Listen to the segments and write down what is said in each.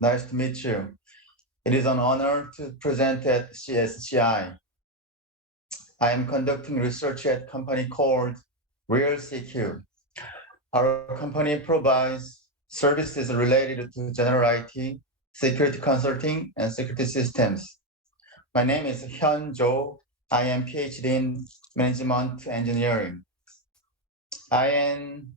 Nice to meet you. It is an honor to present at CSCI. I am conducting research at a company called Realsecu. Our company provides services related to general IT, security consulting, and security systems. My name is Hyun Jo. I am PhD in Management Engineering. I am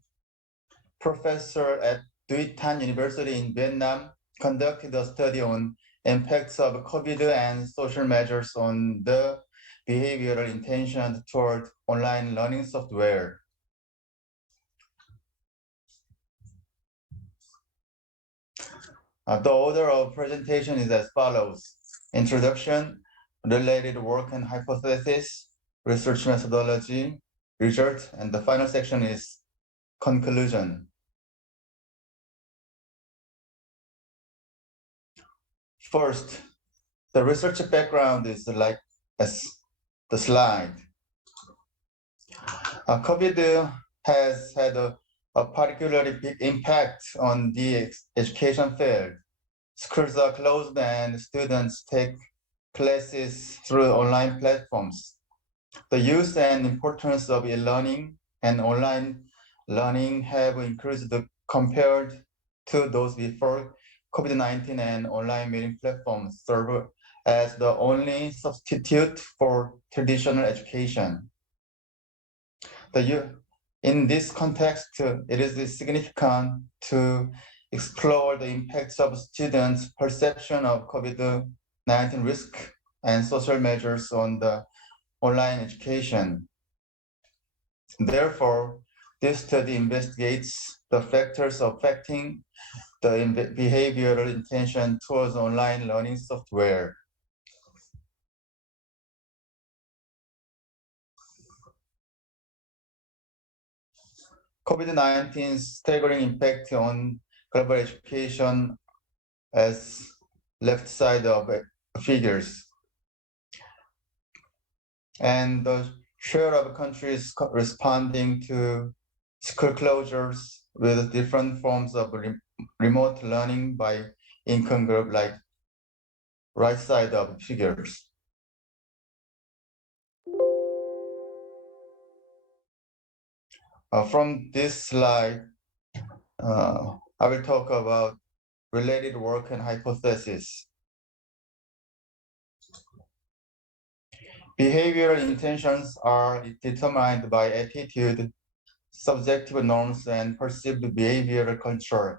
professor at Duy Tan University in Vietnam, conducted a study on impacts of COVID and social measures on the behavioral intention toward online learning software. The order of presentation is as follows: introduction, related work and hypothesis, research methodology, result, and the final section is conclusion. First, the research background is like as the slide. COVID has had a particularly big impact on the education field. Schools are closed and students take classes through online platforms. The use and importance of e-learning and online learning have increased compared to those before COVID-19, and online meeting platforms serve as the only substitute for traditional education. In this context, it is significant to explore the impacts of students' perception of COVID-19 risk and social measures on the online education. Therefore, this study investigates the factors affecting the behavioral intention towards online learning software. COVID-19's staggering impact on global education as left side of figures. And the share of countries responding to school closures with different forms of remote learning by income group, like right side of figures. From this slide, I will talk about related work and hypothesis. Behavioral intentions are determined by attitude, subjective norms, and perceived behavioral control.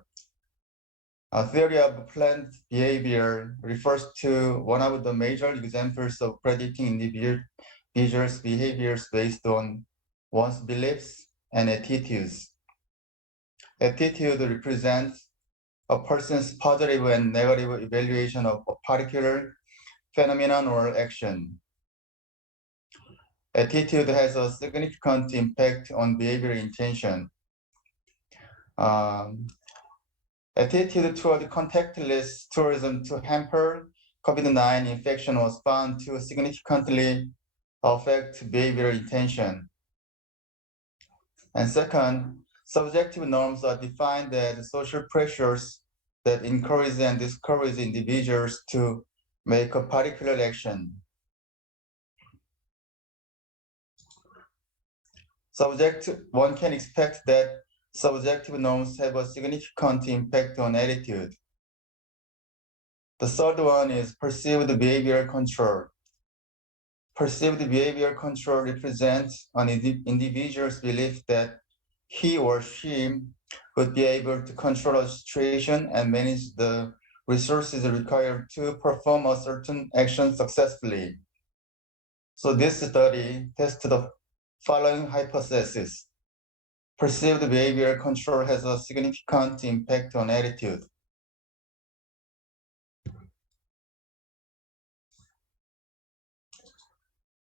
A theory of planned behavior refers to one of the major examples of predicting individuals' behaviors based on one's beliefs and attitudes. Attitude represents a person's positive and negative evaluation of a particular phenomenon or action. Attitude has a significant impact on behavioral intention. Attitude toward contactless tourism to hamper COVID-19 infection was found to significantly affect behavioral intention. And second, subjective norms are defined as social pressures that encourage and discourage individuals to make a particular action. One can expect that subjective norms have a significant impact on attitude. The third one is perceived behavioral control. Perceived behavioral control represents an individual's belief that he or she would be able to control a situation and manage the resources required to perform a certain action successfully. So this study tested the following hypothesis. Perceived behavioral control has a significant impact on attitude.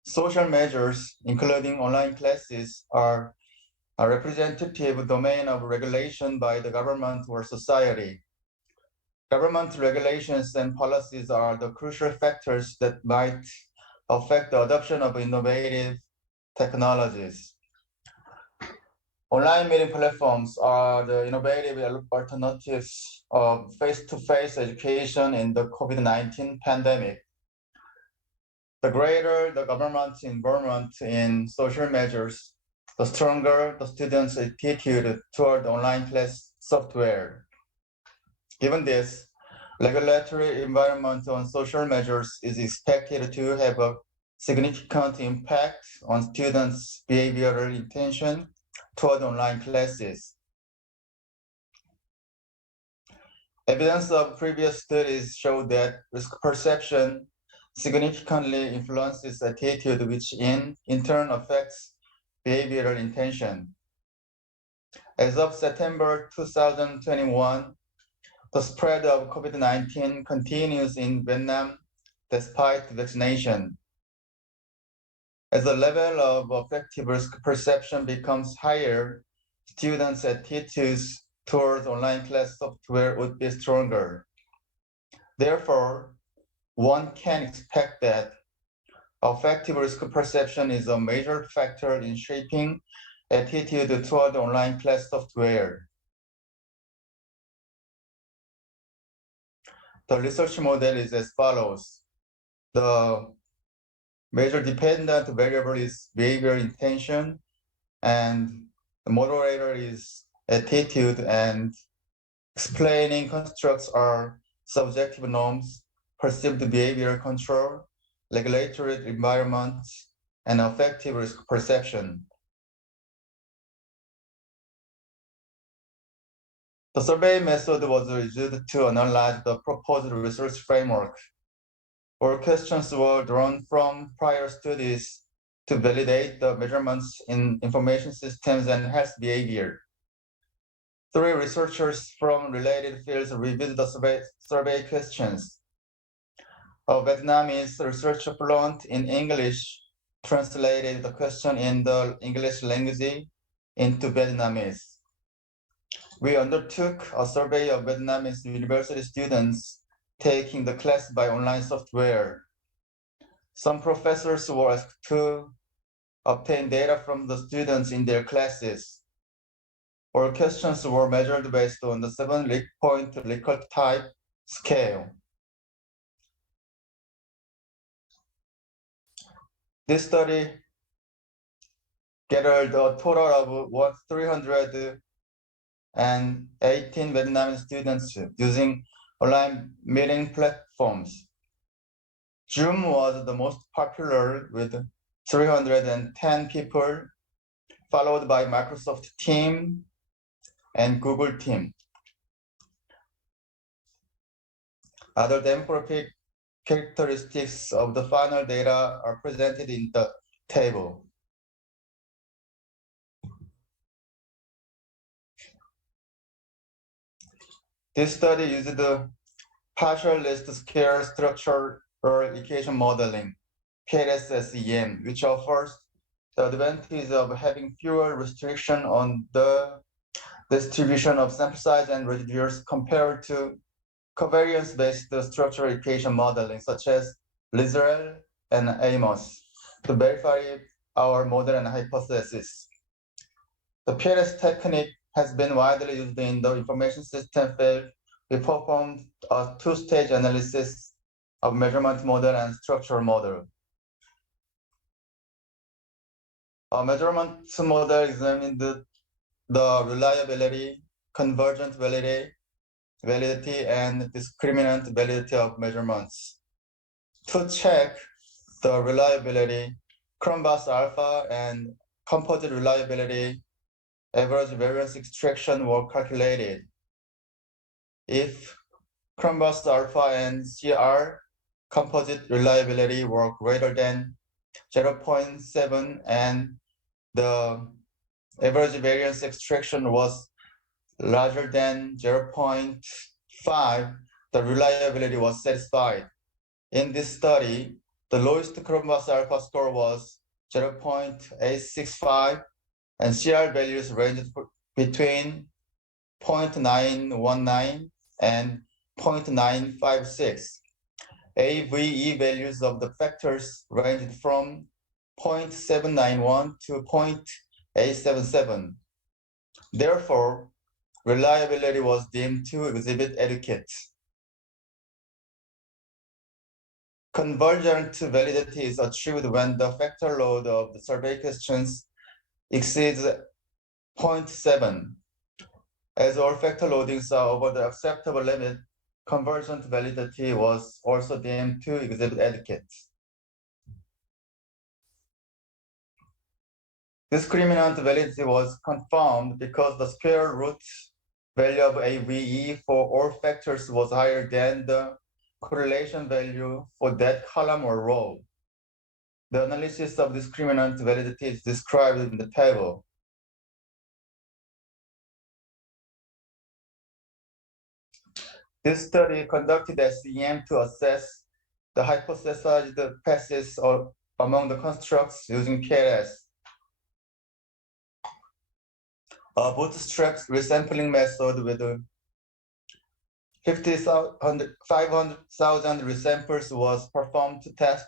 Social measures, including online classes, are a representative domain of regulation by the government or society. Government regulations and policies are the crucial factors that might affect the adoption of innovative technologies. Online meeting platforms are the innovative alternatives of face-to-face education in the COVID-19 pandemic. The greater the government's involvement in social measures, the stronger the students' attitude toward online class software. Given this, regulatory environment on social measures is expected to have a significant impact on students' behavioral intention toward online classes. Evidence of previous studies show that risk perception significantly influences attitude, which in turn affects behavioral intention. As of September 2021, the spread of COVID-19 continues in Vietnam despite vaccination. As the level of affective risk perception becomes higher, students' attitudes towards online class software would be stronger. Therefore, one can expect that affective risk perception is a major factor in shaping attitude toward online class software. The research model is as follows. The major dependent variable is behavior intention, and the moderator is attitude, and explaining constructs are subjective norms, perceived behavior control, regulatory environment, and affective risk perception. The survey method was used to analyze the proposed research framework. All questions were drawn from prior studies to validate the measurements in information systems and health behavior. 3 researchers from related fields reviewed the survey questions. A Vietnamese researcher fluent in English translated the question in the English language into Vietnamese. We undertook a survey of Vietnamese university students taking the class by online software. Some professors were asked to obtain data from the students in their classes. All questions were measured based on the 7-point Likert type scale. This study gathered a total of 318 Vietnamese students using online meeting platforms. Zoom was the most popular with 310 people, followed by Microsoft Teams and Google Teams. Other demographic characteristics of the final data are presented in the table. This study used the partial list scale structural equation modeling, PLS-SEM, which offers the advantage of having fewer restrictions on the distribution of sample size and residuals compared to covariance-based structural equation modeling, such as Lizarel and Amos, to verify our model and hypothesis. The PLS technique has been widely used in the information system field. We performed a 2-stage analysis of measurement model and structural model. A measurement model examined the reliability, convergent validity, and discriminant validity of measurements. To check the reliability, Cronbach's alpha and composite reliability average variance extraction were calculated. If Cronbach's alpha and CR composite reliability were greater than 0.7 and the average variance extraction was larger than 0.5, the reliability was satisfied. In this study, the lowest Cronbach's alpha score was 0.865, and CR values ranged between 0.919 and 0.956. AVE values of the factors ranged from 0.791 to 0.877. Therefore, reliability was deemed to exhibit adequate. Convergent validity is achieved when the factor load of the survey questions exceeds 0.7. As all factor loadings are over the acceptable limit, convergent validity was also deemed to exhibit adequate. Discriminant validity was confirmed because the square root value of AVE for all factors was higher than the correlation value for that column or row. The analysis of discriminant validity is described in the table. This study conducted SEM to assess the hypothesized passes among the constructs using PLS. A bootstrapped resampling method with 500,000 resamples was performed to test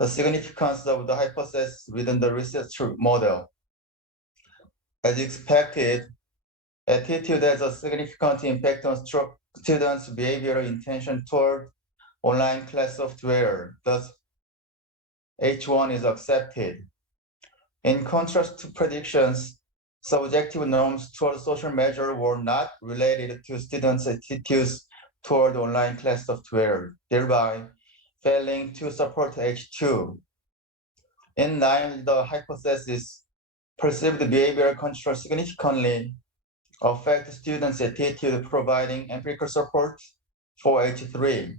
the significance of the hypothesis within the research model. As expected, attitude has a significant impact on students' behavioral intention toward online class software. Thus, H1 is accepted. In contrast to predictions, subjective norms toward social measure were not related to students' attitudes toward online class software, thereby failing to support H2. In line with the hypothesis, perceived behavioral control significantly affect students' attitude, providing empirical support for H3.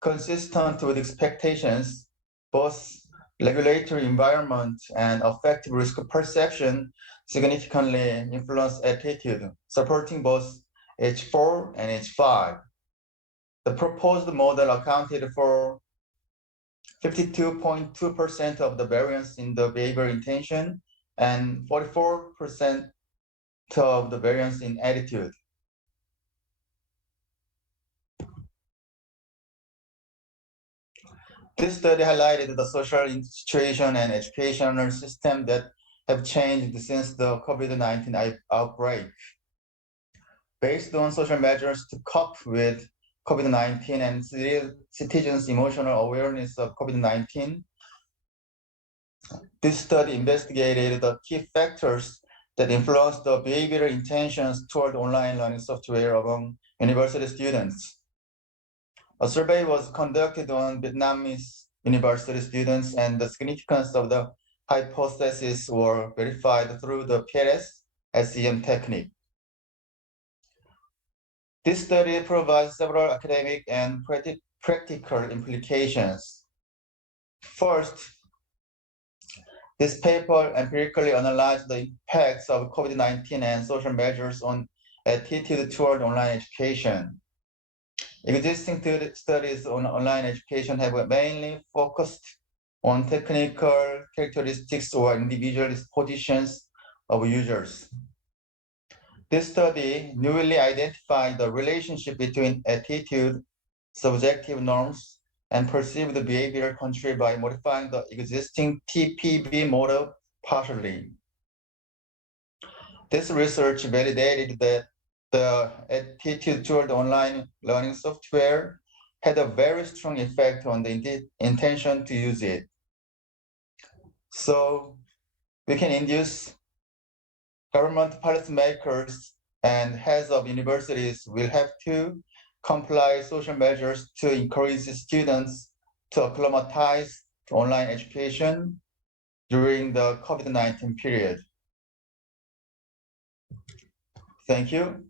Consistent with expectations, both regulatory environment and affective risk perception significantly influence attitude, supporting both H4 and H5. The proposed model accounted for 52.2% of the variance in the behavioral intention and 44% of the variance in attitude. This study highlighted the social institution and educational system that have changed since the COVID-19 outbreak. Based on social measures to cope with COVID-19 and citizens' emotional awareness of COVID-19, this study investigated the key factors that influence the behavioral intentions toward online learning software among university students. A survey was conducted on Vietnamese university students, and the significance of the hypothesis were verified through the PLS SEM technique. This study provides several academic and practical implications. First, this paper empirically analyzed the impacts of COVID-19 and social measures on attitude toward online education. Existing studies on online education have mainly focused on technical characteristics or individual dispositions of users. This study newly identified the relationship between attitude, subjective norms, and perceived behavior control by modifying the existing TPB model partially. This research validated that the attitude toward online learning software had a very strong effect on the intention to use it. So we can induce government policymakers and heads of universities will have to comply social measures to encourage students to acclimatize to online education during the COVID-19 period. Thank you.